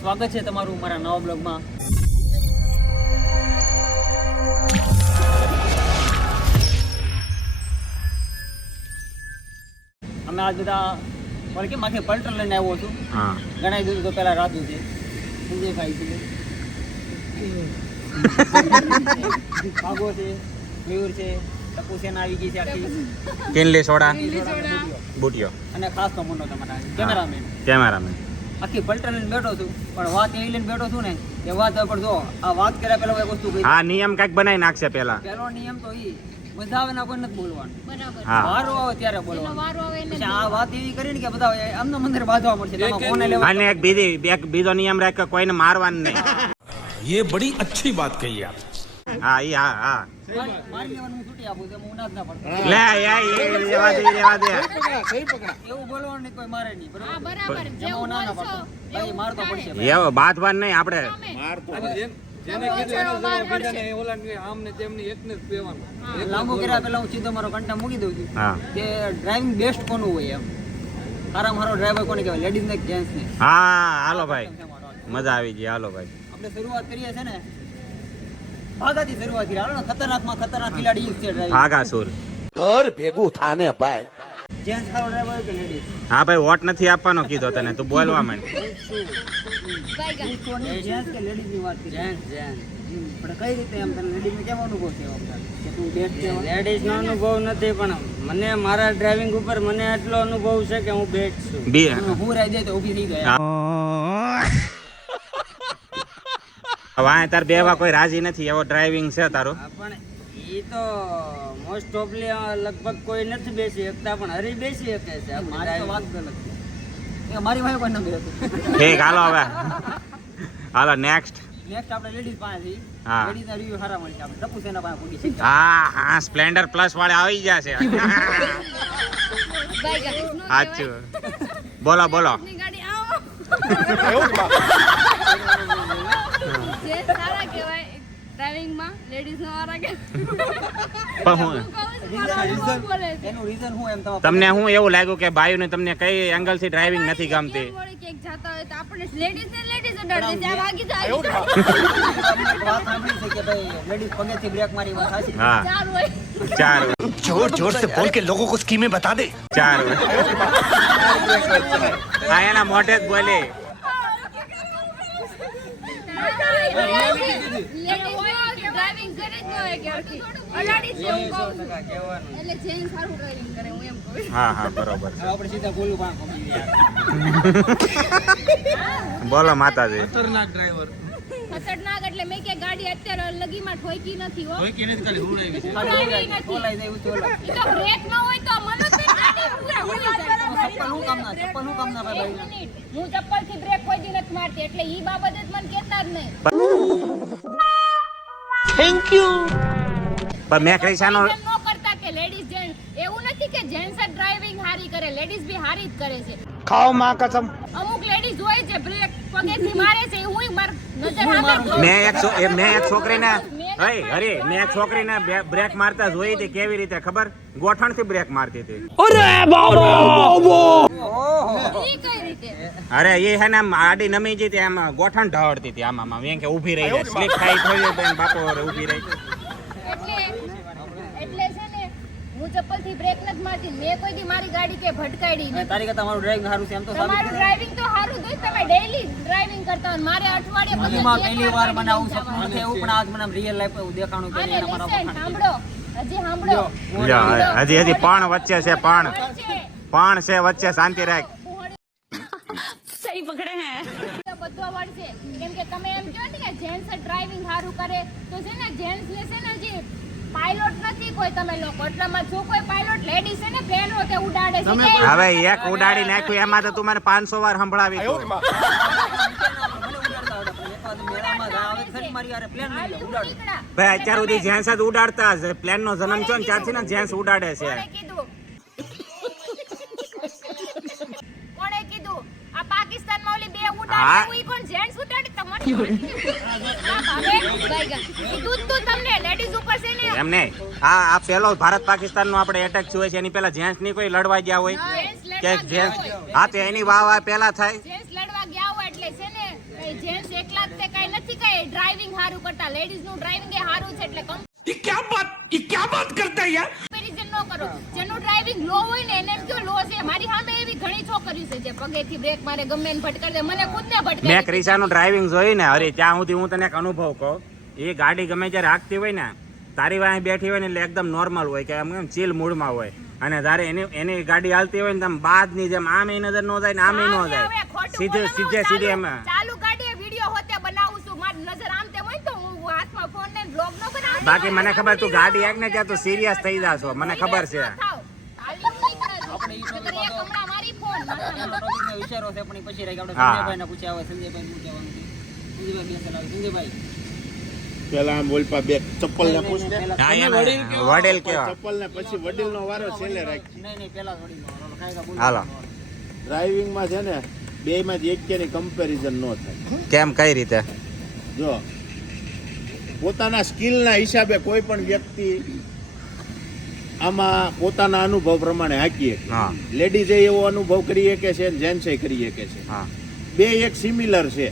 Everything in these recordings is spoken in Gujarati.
સ્વાગત છે તમારું મારા નવા બ્લોગમાં. અમે આજ બધા વળકે માથે પલટર લઈને આવ્યો છું? ગણાય દીધું તો પેલા રાતું છે સંજય ભાઈ છે. ભાગો છે મયુર છે ટપુસેન આવી ગઈ છે આખી. Kinley soda. બુટિયો. અને ખાસ તો મોનો તમારા. કેમેરામેન. કેમેરામેન. આખી પલટન લઈને બેઠો છું. પણ વાત એવી લઈને બેઠો છું ને કે વાત પણ જો આ વાત કર્યા પેલા એક વસ્તુ હા નિયમ કંઈક બનાવી નાખશે પહેલા. પહેલો નિયમ તો ઈ બધા કોઈ નથી બોલવાનું. બરાબર. વારો આવે ત્યારે બોલવાનું. આ વાત એવી કરી ને કે બધા એમના મંદિર બાંધવા પડશે કોને લેવા અને એક બીજી એક બીજો નિયમ રાખ્યો કોઈને મારવાનું નહીં. યે બડી અચ્છી વાત કહી આપ. હા ઈ હા હા. એવું બોલવાનું નહીં પડશે. લાંબુ કર્યા પેલા હું સીધો મારો કંટા મૂકી દઉં છું કે ડ્રાઇવિંગ બેસ્ટ કોનું હોય એમ સારામાં મારો ડ્રાઈવર કોને કહેવાય લેડીઝ ને જેન્ટ્સ ને હા હાલો ભાઈ મજા આવી ગઈ હાલો ભાઈ આપણે શરૂઆત કરીએ છે ને આગાથી શરૂઆત કરી. હાલો ખતરનાકમાં ખતરનાક ખિલાડી ભેગું થાને ભાઈ. જેન્ટ્સ વાળો હા ભાઈ વોટ નથી આપવાનો કીધો તને તું બોલવા કઈ રીતે કે તું બેટ લેડીઝ નો અનુભવ નથી પણ મને મારા ડ્રાઈવિંગ ઉપર મને એટલો અનુભવ છે કે હું બેટ છું. હું રાઈ દે તો ઊભી થઈ ગયા. વાય તાર બેવા કોઈ રાજી નથી એવો ડ્રાઇવિંગ છે તારું. પણ એ તો મોસ્ટ ઓફલી લગભગ કોઈ નથી બેસી શકતા પણ હરી બેસી શકે છે. મારી તો વાત ગલત છે. મારી વાય કોઈ ન ઠીક હાલો હવે. હાલો નેક્સ્ટ નેક્સ્ટ આપણે લેડીઝ પાસે હા. લેડીઝ રિવ્યુ સારા મળશે આપણે. ટપુ સેના પાસે પૂછી શકીએ હા હા સ્પ્લેન્ડર પ્લસ વાળા આવી ગયા છે. સાચું. બોલો બોલો. ની ગાડી આવો જે સારા કહેવાય ડ્રાઇવિંગ માં લેડીઝ નો વારા કે પણ હું હું કહું છું મારો અનુભવ બોલે છે એનું રીઝન શું એમ તમારે તમને શું એવું લાગ્યું કે બાયુને તમને કઈ એંગલ થી ડ્રાઇવિંગ નથી ગમતી એમ વળી ક્યાંક જાતા હોય તો આપણે લેડીઝ ને લેડીઝ અડાડે છે આ વાગી જાય તમને એક વાત સાંભળી છે કે ભાઈ લેડીઝ પગેથી બ્રેક મારી વાત સાચી હા ચાર હોય ચાર जोर जोर से बोल के लोगों को स्कीमें बता दे ચાર હા એના મોઢે જ બોલી ડ્રાઇવિંગ કરે જ ન હોય કે. અડાડી છે હું કહું એટલે જેન સારું ડ્રાઇવિંગ કરે હું એમ કહું. હા હા બરોબર આપણે સીધા બોલું ગમી બોલો માતાજી. ખતરનાક એટલે મેં કે ગાડી અત્યારે લગીમાં ઠોકી નથી હો. ઠોકી નથી ઓલાઈ જાય એવું તો ઓલા. ઈ તો બ્રેક ન હોય તો મને તો ગાડી પૂરા ઉડી જાય. ચપ્પલ હું કામ ના ચપ્પલ હું કામ ના ભાઈ હું ચપ્પલથી બ્રેક કોઈ દી નથી મારતી એટલે ઈ બાબત જ મને કહેતા જ નહીં. પણ મેં ક્રિશાનો નો કરતા કે લેડીઝ જેન્ટ્સ એવું નથી કે જેન્ટ્સ જ ડ્રાઇવિંગ હારી કરે લેડીઝ બી હારી જ કરે છે. ખાઓ માં કસમ. અમુક લેડીઝ હોય છે બ્રેક પગેથી મારે છે એ હું માર નજર સામે મેં એક મેં એક છોકરીને હઈ અરે મેં છોકરીને બ્રેક મારતા જોઈ હતી કેવી રીતે ખબર? ગોઠણથી બ્રેક મારતી હતી. અરે અરે એ હે ને આડી નમી જઈ હતી ગોઠણ ઢળતી હતી આમ આમ. એમ કે ઊભી રહી સ્લીપ થાય થઈ બાપો ઊભી રહી એટલે એટલે છે ને હું ચપ્પલથી બ્રેક નથી મારતી. મેં કોઈ દી મારી ગાડી કે ભટકાડી નથી. તારી કરતા મારું ડ્રાઇવિંગ સારું છે એમ તો તમારું ડ્રાઇવિંગ તો સારું જ તમે ડેઈલી ડ્રાઇવિંગ કરતા હોય. મારે અઠવાડિયે પછી માં પહેલી વાર બનાવું સપનું છે એવું પણ આજ મને રિયલ લાઈફ એવું દેખાણું કે અને એના મારા સાંભળો. હજી સાંભળો. હજી હજી પાણ વચ્ચે છે પાણ. વચ્ચે. છે વચ્ચે શાંતિ રાખ. સહી પકડે હે. કેમ કે તમે એમ કહો ને કે જેન્ટ્સ ડ્રાઇવિંગ સારું કરે તો છે ને જેન્ટ્સ ને છે ને હજી પાયલોટ નથી કોઈ તમે લોકો. એટલામાં જો કોઈ પાયલોટ લેડી છે ને પ્લેન હોતે ઉડાડે છે હવે એક ઉડાડી નાખ્યું એમાં તો તું મને પાંચસો વાર સંભળાવી. ભાઈ અત્યાર સુધી જેન્ટ્સ જ ઉડાડતા હશે પ્લેન નો જન્મ થયો ને ત્યારથી ને જેન્સ ઉડાડે છે. કોણે કીધું? આ પાકિસ્તાનમાં ઓલી બે ઉડાડે ઈ કોણ જેન્ટ્સ ઉડાડે તમને આ જ તું તમને લેડીઝ ઉપર છે ને. એમ નહીં. આ આ પેલો ભારત પાકિસ્તાન નો આપણે એટેક થયો છે એની પેલા જેન્ટ્સની કોઈ લડવા ગયા હોય? કે જેન્ટ્સ હા તો એની વાહ વાહ પેલા થાય. જેન્ટ્સ લડવા ગયા હોય એટલે છે ને જેન્ટ્સ એકલા તે કઈ નથી કઈ ડ્રાઇવિંગ સારું કરતા. લેડીઝનું ડ્રાઇવિંગ એ સારું છે એટલે ये क्या बात ये क्या बात करता है यार કમ્પેરિઝન ન કરો જેનું ડ્રાઇવિંગ લો હોય ને એને એમ કયો લો છે મારી સામે એવી ઘણી છોકરીઓ છે જે પગેથી બ્રેક મારે ગમે એને ભટકાડે દે મને ખુદને મેં ભટકાડી ક્રિશાનું ડ્રાઇવિંગ જોયું ને અરે ત્યાં સુધી હું તને એક અનુભવ કહું એ ગાડી ગમે ત્યારે હાંકતી હોય ને તારી વાંહે બેઠી હોય ને એટલે એકદમ નોર્મલ હોય કે આમ કેમ ચીલ મૂડમાં હોય અને તારે એની એની ગાડી હાલતી હોય ને તમે બાદની જેમ આમે નજર ન જાય ને આમે ન હવે જાય ખોટું સીધે બોલવામાં સીધે ચાલુ- સીધે એમ ચાલુ ગાડીએ બાકી મને ખબર તું ગાડી એક ને ત્યાં તું સિરિયસ થઈ જાશો. મને ખબર છે. પેલા બોલપા બે ચપ્પલ ને પૂછ લે વડીલ કેવા? ચપ્પલ ને પછી વડીલ નો વારો છેલ્લે રાખ નહીં નહીં પેલા થોડી હાલો ડ્રાઇવિંગમાં છે ને બે માંથી એક ની કમ્પેરિઝન નો થાય. કેમ કઈ રીતે? જો પોતાના સ્કિલ ના હિસાબે કોઈ પણ વ્યક્તિ આમાં પોતાના અનુભવ પ્રમાણે હાકીએ. લેડીઝ એવો અનુભવ કરી શકે છે જેન્ટ્સે કરી શકે છે. બે એક સિમિલર છે.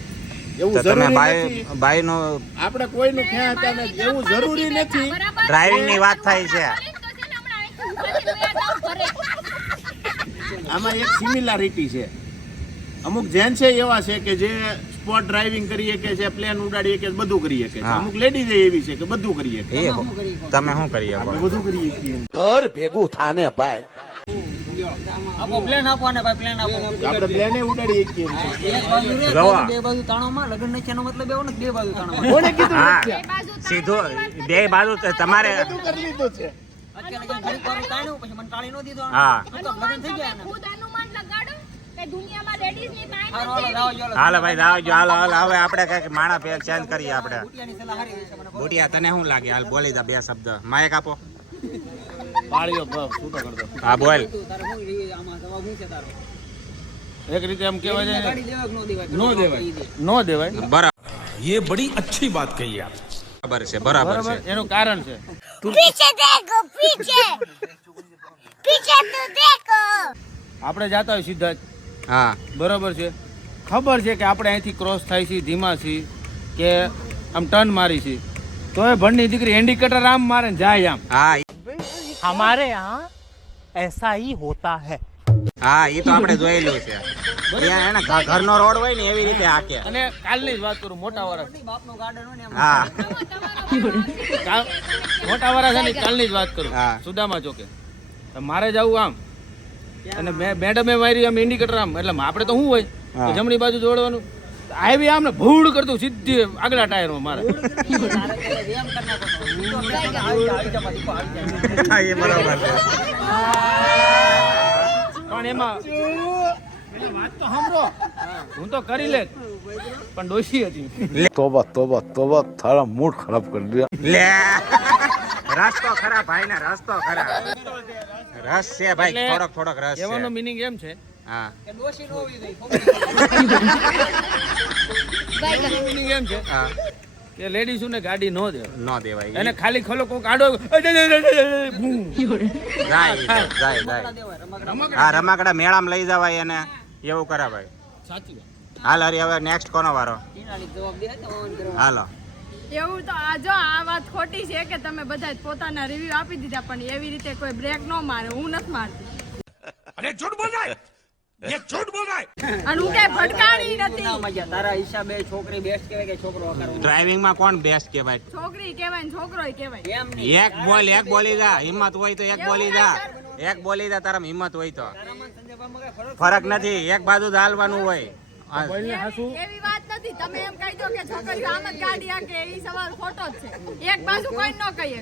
એવું જરૂરી નથી. નો આપણે કોઈનું ખેંચતા નથી એવું જરૂરી નથી. ડ્રાઇવિંગની વાત થાય છે. આમાં એક સિમિલારિટી છે. અમુક જેન્ટ્સ એવા છે કે જે સ્પોટ ડ્રાઇવિંગ કરી શકે છે પ્લેન ઉડાડી શકે છે બધું કરી શકે છે. અમુક લેડીઝ એવી છે કે બધું કરી શકે તમે શું કરી શકો? બધું કરી શકીએ. ઘર ભેગું થાને ભાઈ. પ્લેન આપો પ્લેન આપો. બે બાજુ તાણોમાં લગન ને છેનો મતલબ એવો ને બે બાજુ તાણોમાં. સીધો બે બાજુ તમારે હા. હાલો નથી લાવો એવી. ચાલો હાલો ભાઈ જાઓ હાલો હાલો હવે આપણે કઈક માણા પેક ચેન્જ કરીએ આપણે ભૂટિયાની સલાહ હારી છે મને ભૂટિયા તને શું લાગે હાલ બોલી દા બે શબ્દ માયક આપો પાળીઓ ભાવ છૂટો કરી દો હા બોલ તું તારે શું ઈ આમાં જવાબ શું છે તારો એક રીતે એમ કહેવાય છે ગાડી દેવા કે ન દેવાય નો દેવાય નો દેવાય બરાબર ये बड़ी अच्छी बात कही आप બરાબર છે બરાબર છે એનું કારણ છે पीछे देखो पीछे पीछे तो देखो આપણે જાતા હોય સીધા જ હા બરોબર છે ખબર છે કે આપણે અહીંથી ક્રોસ થાય છે ધીમા છીએ કે આમ ટર્ન મારી છે તો એ ભણની દીકરી ઇન્ડિકેટર આમ મારે ને જાય આમ હા हमारे यहाँ ऐसा ही होता है હા એ તો આપણે જોયેલું છે ત્યાં એને ઘ- ઘરનો રોડ હોય ને એવી રીતે હાકે અને કાલની જ વાત કરું મોટા વાળા બાપનું ગાર્ડન હોય ને એમ હા કાલ- મોટા વાળા છે ને કાલની જ વાત કરું હા. સુદામા ચોકે તો મારે જવું આમ અને મેડમે મારી આમ ઇન્ડિકેટર આમ એટલે આપણે તો શું હોય? જમણી બાજુ દોડવાનું. આવી આમને ભૂડ કરતું સીધી આગલા ટાયરમાં મારે. પણ એમાં હું તો કરી લે પણ ડોસી હતી. તોબા તોબા તોબા તારા મૂડ ખરાબ કરી દે. લે રસ્તો ખરા ભાઈ ને રસ્તો ખરા. રસ છે ભાઈ થોડોક થોડોક રસ છે. છે મિનિંગ એમ છે હા. કે ડોશી ન હોવી જોઈએ. મીનિંગ એમ છે હા. કે લેડીઝો ને ગાડી ન દે ન દેવાય. એને ખાલી ખોલો કોક આડો જાય જાય જાય હા રમાકડા મેળામાં લઈ જવાય એને. એવું કરાવાય. સાચી હાલ હરી હવે નેક્સ્ટ કોનો વારો? ટીનાની જવાબ દે તો ઓન કરવા. હાલો. એવું તો આ જો આ વાત ખોટી છે કે તમે બધા પોતાના રિવ્યુ આપી દીધા પણ એવી રીતે કોઈ બ્રેક ન મારે હું નથી મારતી. અરે ઝૂઠ બોલાય! એ ઝૂઠ બોલાય! અને હું કઈ ભટકાણી નથી. તારા હિસાબે છોકરી બેસ્ટ કહેવાય કે છોકરો ડ્રાઇવિંગમાં કોણ બેસ્ટ કહેવાય? છોકરી કહેવાય ને છોકરો કહેવાય. એક બોલ એક બોલી જા. હિંમત હોય તો એક બોલી જા. એક બોલી જા તારા હિંમત હોય તો. ફરક નથી. એક બાજુ જ હોય. એવી વાત નથી. તમે એમ કહી દો કે છોકરીઓ આમ જ ગાડી હાકે એ સવાલ ખોટો જ છે. એક બાજુ કોઈ ન કહી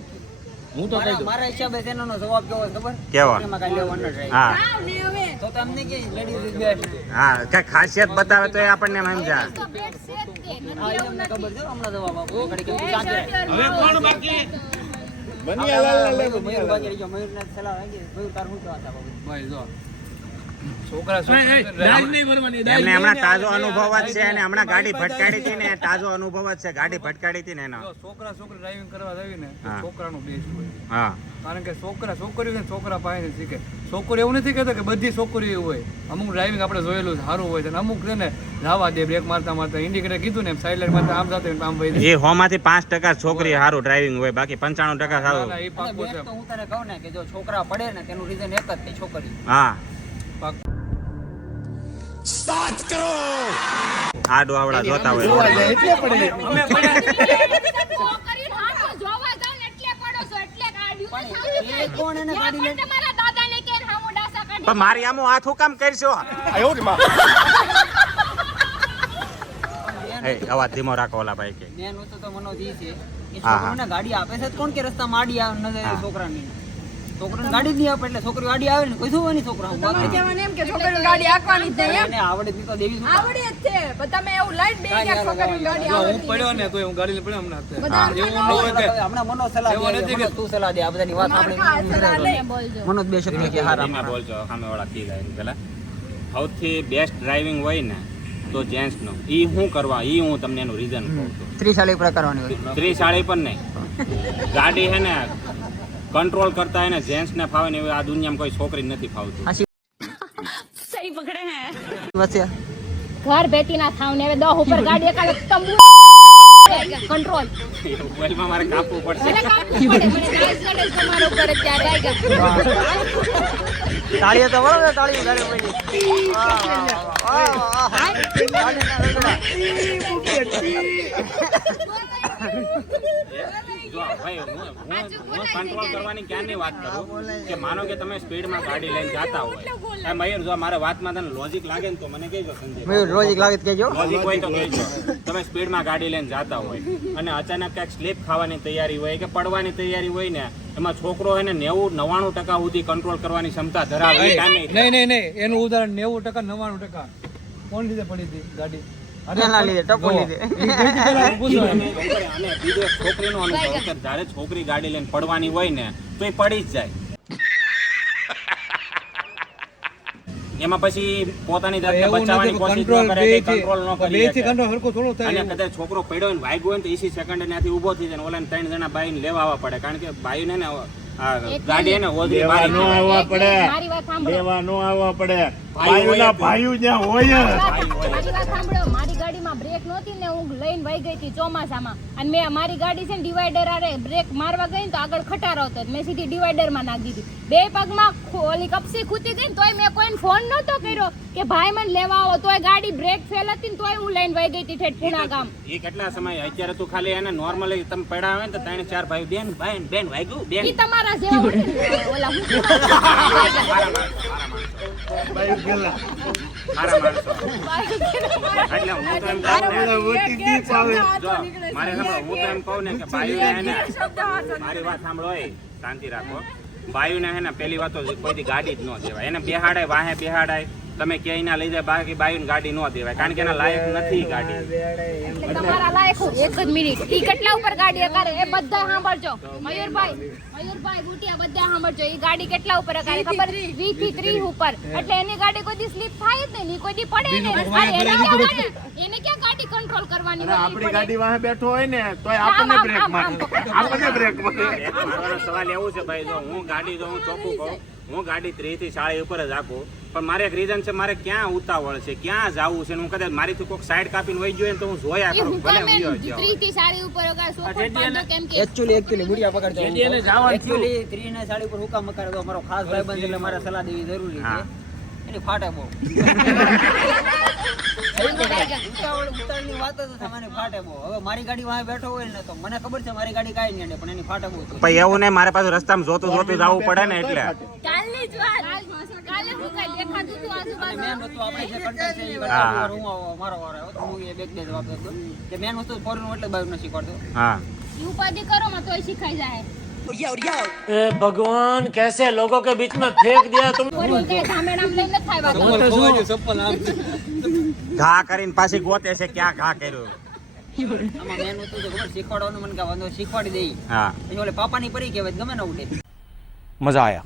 હું તો કહી દઉં. મારા હિસાબે તેનો જવાબ કેવો ખબર? કેવો? એમાં કાંઈ લેવાનો જ નહીં. હા. આવ ને હવે. તો તમને કે લેડીઝ બેસ્ટ હા કઈ ખાસિયત બતાવે તો એ આપણને સમજા. તમને ખબર છે હમણાં જવાબ આપો. ઘડી કે. મયુર મયુર બાકી? રહી ગયો. સલાહ મયુર તાર હું કહેવા બાબુ? ભાઈ જો. એમને હમણાં તાજો અનુભવ જ છે અને હમણાં ગાડી વાઈફાઈ હતી ને તાજો અનુભવ જ છે. ગાડી ભટકાડી હતી ને એનો. જો છોકરા ડ્રાઇવિંગ કરવા જવી ને છોકરાનું બેસ્ટ હોય. હા. કારણ કે છોકરા છોકરીઓ છોકરા પાસે શીખે. છોકરી એવું નથી કહેતો કે બધી છોકરીઓ હોય. અમુક ડ્રાઇવિંગ આપણે જોયેલું સારું હોય છે. અમુક છે ને લાવા દે બ્રેક મારતા મારતા. ઇન્ડિકેટર કીધું ને એમ સાઇલેન્ટ મારતા આમ સાથે આમ એ માંથી પાંચ ટકા છોકરી સારું ડ્રાઇવિંગ હોય બાકી પંચાણું ટકા સારું. હું તને કહું ને કે જો છોકરા પડે ને તેનું રીઝન એક જ છોકરી. હા. પાક્કું. આ ડોવાડા જોતા હોય. એટલે પડે. અમે પણ તમારા દાદાને કે ને હામું ડાસા કાઢી પણ મારી આમો હાથ હું કામ કરશો? અવાજ ધીમો રાખો ઓલા ભાઈ કે. મેન તો મનોજ ઈ છે. ગાડી આપે છે કોણ કે રસ્તા માડી આ ન છોકરાની? છોકરાને ગાડી જ નહીં આપે એટલે છોકરી ગાડી આવે ને કોઈ ને છોકરા તમારે કહેવાનું એમ કે છોકરીને ગાડી આપવાની જ નહીં એમ. એને આવડે નહીં તો દેવી શું આવડે જ છે. પણ તમે એવું લાઈટ બે કે છોકરીને ગાડી જો હું પડ્યો ને તો હું ગાડી પડ્યો હમણાં. એવું ન હોય કે હમણાં મનો સલાહ એવું નથી કે- તું સલાહ દે આ બધાની વાત આપણે નહીં. બોલજો મનોજ બે શબ્દ કે હારા ધીમે બોલજો સામે વાળા કી ગાય પેલા સૌથી બેસ્ટ ડ્રાઇવિંગ હોય ને તો જેન્ટ્સ નો. ઈ હું કરવા ઈ હું તમને એનું રીઝન કહું છું. ત્રીસાળી ઉપર કરવાની હોય. ત્રીસાળી પણ નહીં. ગાડી હે ને કંટ્રોલ કરતા એને જેન્ટ્સ ને ફાવે ને એવી આ દુનિયામાં કોઈ છોકરી નથી ફાવતી. સહી પકડે હે. વસ્યા. ઘર બેટી ના થાવ ને હવે દહ ઉપર ગાડી એકાદ તંબુ કંટ્રોલ. મોબાઈલમાં મારે કાપવું પડશે. તાળીઓ તો બરોબર તાળીઓ ગાડી પડી આ વાહ, જો ભાઈ હું કંટ્રોલ કરવાની ક્યાંની વાત કરું? કે માનો કે તમે સ્પીડમાં ગાડી લઈને જતા હોય. એ મયુર જો મારે વાતમાં તને લોજિક લાગે ને તો મને કહેજો સંજય. મયુર લોજિક લાગે તો કહેજો. લોજિક હોય તો કહેજો. તમે સ્પીડમાં ગાડી લઈને જતા હોય અને અચાનક ક્યાંક સ્લીપ ખાવાની તૈયારી હોય કે પડવાની તૈયારી હોય ને એમાં છોકરો એને નેવું નવ્વાણું ટકા સુધી કંટ્રોલ કરવાની ક્ષમતા ધરાવે નહીં નહીં નહીં. એનું ઉદાહરણ નેવું ટકા નવ્વાણું ટકા. કોણ લીધે પડી હતી ગાડી? એના લીધે, ટપુ લીધે. છોકરીનો અનુભવ જ્યારે છોકરી ગાડી લઈને પડવાની હોય ને તો એ પડી જ જાય. એમાં પછી પોતાની જાતને બચાવવાની કોશિશ ન કરે કે કંટ્રોલ ન કરી બેથી કંટ્રોલ હરકો થોડો થાય અને કદાચ છોકરો પડ્યો હોય ને વાગ્યો હોય ને તો ઈસી સેકન્ડ ત્યાંથી ઊભો થઈ જાય ને ઓલાને ત્રણ જણા બાઈને લેવા આવવા પડે. કારણ કે બાઈને ને ગાડી એને ઓદરી મારી નો આવવા પડે. સાંભળો. લેવા નો આવવા પડે. ભાઈ હોય જ. ભાઈઓ જ્યાં હોય મારી વાત સાંભળો મારી ગાડીમાં બ્રેક નહોતી ને હું લઈને વહી ગઈ હતી ચોમાસામાં. અને મેં મારી ગાડી છે ને ડિવાઈડર આરે બ્રેક મારવા ગઈ ને તો આગળ ખટારો હતો. મેં સીધી ડિવાઈડરમાં નાખી દીધી. બે પગમાં ઓલી કપસી ખૂતી ગઈ ને તોય મેં કોઈને ફોન નહોતો કર્યો કે ભાઈ મને લેવા આવો. તોય ગાડી બ્રેક ફેલ હતી ને તોય હું લઈને વહી ગઈ હતી ઠેઠ પૂણા ગામ. એ કેટલા સમય? અત્યારે તું ખાલી એને નોર્મલી તમે પડ્યા હોય ને તો ત્રણ ચાર ભાઈ બેન ભાઈ બેન વાગ્યું બેન. ઈ તમારા જેવા હોય ને, ઓલા હું મારા માણસો. એટલે હું તો એમ ને, મારે સાંભળો, હું તો એમ કહું ને કે હે ને, મારી વાત સાંભળો એ, શાંતિ રાખો. બાયુને હે ને પેલી વાત તો કોઈથી ગાડી જ ન દેવાય. એને બેહાડાય વાહે બેહાડાય. તમે ક્યાંય ના લઈ જાય બાકી બાયુને ગાડી ન દેવાય કારણ કે એના લાયક નથી ગાડી. તમારા લાયક એક જ મિનિટ. ઈ કેટલા ઉપર ગાડી અકારે એ બધા સાંભળજો. મયુરભાઈ મયુરભાઈ ગુટિયા બધા સાંભળજો. ઈ ગાડી કેટલા ઉપર અકારે ખબર? 20 થી 30 ઉપર. એટલે એની ગાડી કોઈ દી સ્લીપ થાય જ નહીં ની કોઈ દી પડે નહીં. અરે એને ક્યાં ગાડી- એને ક્યાં ગાડી કંટ્રોલ કરવાની હોય? આપણી ગાડી વાહે બેઠો હોય ને તો આપણને બ્રેક મારે. આપણને બ્રેક મારે. સવાલ એવું છે ભાઈ જો હું ગાડી જો હું ચોકું કહું હું ગાડી ત્રીસથી ચાળી ઉપર જ આપું પણ મારે એક રીઝન છે મારે ક્યાં ઉતાવળ છે? ક્યાં જવું છે? હું કદાચ મારીથી કોઈક સાઈડ કાપીને વહી ગયો ને તો હું જોયા કરું ભલે વયો એમ જાઉં. 30 થી સાડી ઉપર એકચ્યુઅલી એકચ્યુઅલી બુડિયા પકડજો. એને જવાનું એકચ્યુઅલી ત્રી ને સાડી ઉપર હુકામ મકાર તો અમારો ખાસ ભાઈ બંધ એટલે મારે સલાહ દેવી જરૂરી હા. છે એની ફાટે બહુ. ઉતાવળ ઉતાવળની વાત જ છે ફાટે બહુ. હવે મારી ગાડી વાંહે બેઠો હોય ને તો મને ખબર છે મારી ગાડી કાંઈ નહીં પણ એની ફાટે બહુ છે. એવું મારે પાછું રસ્તામાં જોતું જોતું જવું પડે ને એટલે. કાલની જ વાત. કાલે હું કઈ દેખાતું હતું આજુબાજુ? મેન વસ્તુ આપણે જે content છે એ હા, કરતા આવો- મારો વારો આવ્યો તો હું એ બે બે જવાબ આપતો કે મેન વસ્તુ ફોરેન એટલે બાયું નથી કરતો હા. ઉપાધિ કરો માં તોય શીખાઈ જાય. भगवान कैसे लोगों के बीच में फेंक दिया तुम ફોરવીલ કઈ ધામેડામ લઈને નથી આવ્યા તમે. તમારે ખોવાઈ ગયું ચપ્પલ આમ ઘા કરીને પાછી ગોતે છે ક્યાં ઘા કર્યું આમાં મેન વસ્તુ તો ખબર શીખવાડવાનું મને કાંઈ વાંધો શીખવાડી દઈ હા પછી ઓલે પાપાની પરી કહેવાય ગમે ને ઉડે मजा आया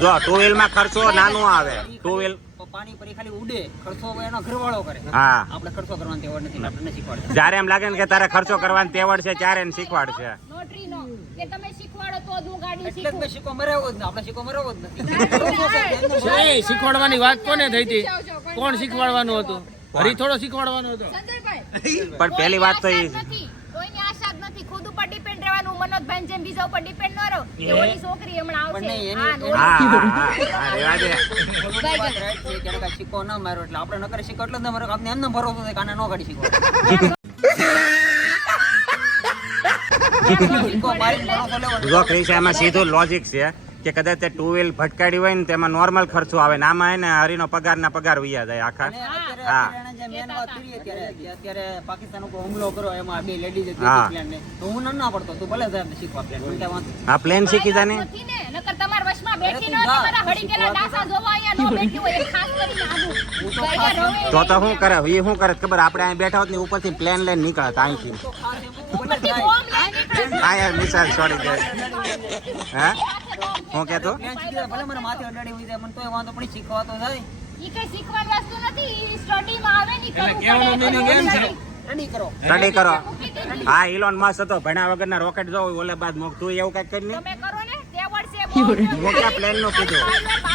જો ટુ વ્હીલ માં ખર્ચો નાનો આવે ટુ વ્હીલ તો પાણી પરી ખાલી ઉડે ખર્ચો એનો ઘરવાળો કરે. હા. આપણે ખર્ચો કરવાનો તેવડ નથી આપણે નથી જ્યારે એમ લાગે ને કે તારે ખર્ચો કરવાની તેવડ છે ત્યારે એને શીખવાડશે. નોટરી નો કે તમે શીખવાડો તો જ હું ગાડી એટલે જ શીખો. મરાવ્યો જ આપણે શીખો મરાવ્યો જ નથી. શીખવાડવાની વાત કોને થઈ હતી? કોણ શીખવાડવાનું હતું? હરી થોડો શીખવાડવાનો હતો. સંજયભાઈ પણ પહેલી વાત તો એ કોઈની આશા જ નથી. ખુદ ઉપર ડિપેન્ડ રહેવાનું મનોજભાઈ જેમ બીજા ઉપર ડિપેન્ડ ન રહો કે ઓલી છોકરી હમણાં પણ આવશે. નહીં, હા, હા હા હા હા રેવા દે. છે કે શીખો ન મારો એટલે આપણે નકર શીખો એટલે તો ન માર્યો આપણે એમને ભરોસો છે કે ન નો શીખવાડે. શીખો એમાં સીધું લોજિક છે કે કદાચ તે ટુ વ્હીલ ભટકાડી હોય ને તેમાં નોર્મલ ખર્ચો આવે ને આમાં એને હરીનો પગાર ના પગાર વૈયા જાય આખા. હા. કરી અત્યારે અત્યારે પાકિસ્તાન ઉપર હુમલો કરો એમાં બે લેડીઝ હતી હા. પ્લેન ને. તો હું ન ના પડતો તું ભલે શીખવા પ્લેન મને વાંધો. આ પ્લેન શીખી જાને? નકર તમારા વશમાં બેઠી ન અરે તું જા. તમારા હળીકેલા ડાસા જોવા અહીંયા નો બેઠી હોય ખાસ કરીને આનું. ગઈડા રવે તો તો શું કરે? એ શું કરે ખબર? આપણે અહીં બેઠા હોત ને ઉપરથી પ્લેન લઈને નીકળત અહીંથી. હા યાર મિસાલ છોડી દે. હે? હું જાય, ભલે મને માથે અડાડી હોય જાય મને તોય વાંધો પણ શીખવા તો જાય. ઈ કઈ શીખવાની વસ્તુ નથી ઈ સ્ટડીમાં આવે ને ઈ કરવું કહેવાનો એમ છે. રેડી કરો. સ્ટડી કરો. હા ઇલોન મસ્ત હતો ભણ્યા વગરના રોકેટ જો ઓલે બાદ મોક તું એવું કઈ કરી તમે કરો ને તે વર્ષે બહુ હું ક્યાં પ્લેનનું કીધું?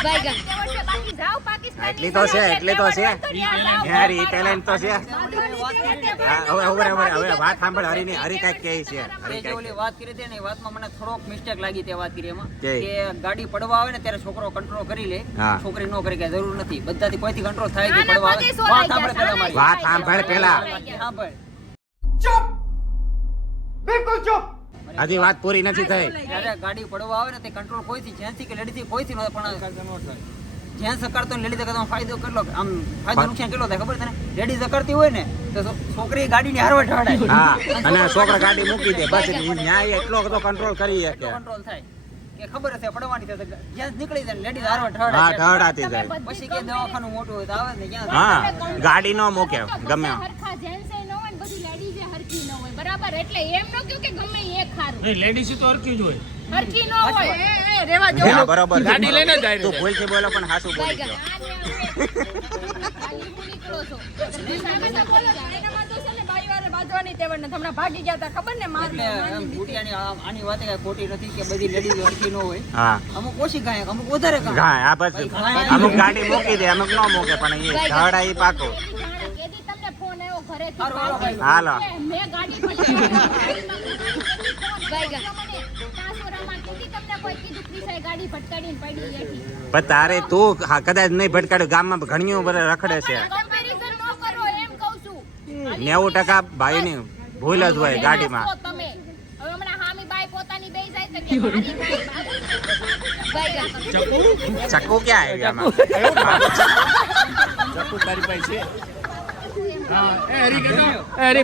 તે વર્ષે બાકી જાઓ પાકિસ્તાનની એટલી તો છે, એટલી તો છે. તે ત્યાં જાઓ. યાર ઈ ટેલેન્ટ તો છે. હવે હવે હવે હવે વાત સાંભળ હરીની હરી કંઈક કહે છે. હરી જે ઓલી વાત કરી હતી ને વાતમાં મને થોડોક મિસ્ટેક લાગી તે વાત કરી એમાં. કે? કે ગાડી પડવા આવે ને ત્યારે છોકરો કંટ્રોલ કરી લે. છોકરી નો કરે કે જરૂર નથી. બધાથી કોઈથી કંટ્રોલ થાય છે પડવા આવે? વાત સાંભળ પેલા પહેલા મારી. વાત સાંભળ પેલા સાંભળ. હજી વાત પૂરી નથી થઈ. જ્યારે ગાડી પડવા આવે ને તે કંટ્રોલ કોઈથી જેન્ટસથી કે લેડીઝથી કોઈથી ન થાય પણ જ્યાં સકારતો ને લેડીઝ કરતો ફાયદો કેટલો? આમ ફાયદો નુકસાન કેટલો થાય ખબર તને? લેડી સકારતી હોય ને તો છોકરી છોકરી ગાડીની હારવા ઠડાય હા અને છોકરા ગાડી મૂકી દે બસ ન્યાય એટલો બધો કંટ્રોલ કરી શકે. કંટ્રોલ થાય. કે ખબર હશે પડવાની છે તો નીકળી જાય લેડીઝ હા જાય. પછી કે દવાખાનું મોટું હોય તો આવે ને હા ગાડી નો મૂકે ગમે. હરખા જેન્ટ્સ બરાબર? એટલે એમ ન કહ્યું કે ગમે એ ખારું. નહીં લેડીઝ તો હરકી જ હોય. હરખી ન હોય એ એ રેવા જો બરાબર. ગાડી લઈને જ આવી તું ભૂલથી બોલો પણ હાસું બોલી ગયો. એનામાં તો છે ને બાઈવારે બાંધવાની તેવડ નથી હમણાં ભાગી ગયા હતા ખબર ને? માર એટલે એમ બુટિયાની આ- આની વાત કાંઈ ખોટી નથી કે બધી લેડીઝ હરખી ન હોય. અમુક ઓછી ગાય અમુક વધારે ગાય. હા આ બસ અમુક ગાડી મૂકી દે અમુક ન મૂકે પણ એ ઝાડા એ પાકું. તમને ફોન આવ્યો ઘરેથી હારું, હાલો ભાઈ. હાલો. કે મેં ગાડી ભટકાડી ગાડી ભટકાડીને પડી એઠી પણ તારે તું હા, કદાચ નહીં ભટકાડ્યું ગામમાં ઘણીઓ બધા રખડે છે. કમ્પેરિઝન ન કરો એમ કહું છું. નેવું ટકા ભાઈની ભૂલ જ હોય ગાડીમાં. તો તમે. હવે હમણાં હામી બાઈ પોતાની બેઈ જાય તો કે મારી બાઈ ભાગી. ચક્કુ ક્યાં આવી ચકુ તારી પાસે. છે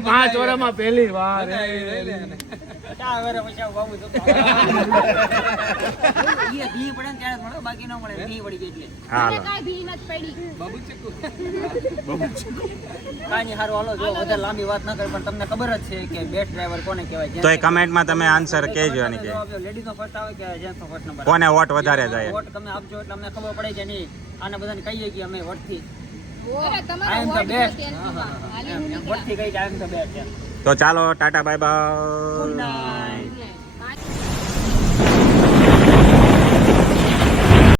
પાંચ વર્ષમાં પહેલી વાર લાંબી વાત ના કરે પણ તમને ખબર જ છે કે બેસ્ટ ડ્રાઈવર કોને કહેવાય તો એ કમેન્ટમાં તમે આન્સર કહેજો કે લેડીઝ નો ફર્સ્ટ આવે કે. જેન્ટ્સ નો ફર્સ્ટ નંબર કોને વોટ વધારે જાય વોટ તમે આપજો એટલે અમને ખબર પડે કે નહીં આને બધાને કહીએ કે અમે વોટ best. તો ચાલો ટાટા બાય બાય.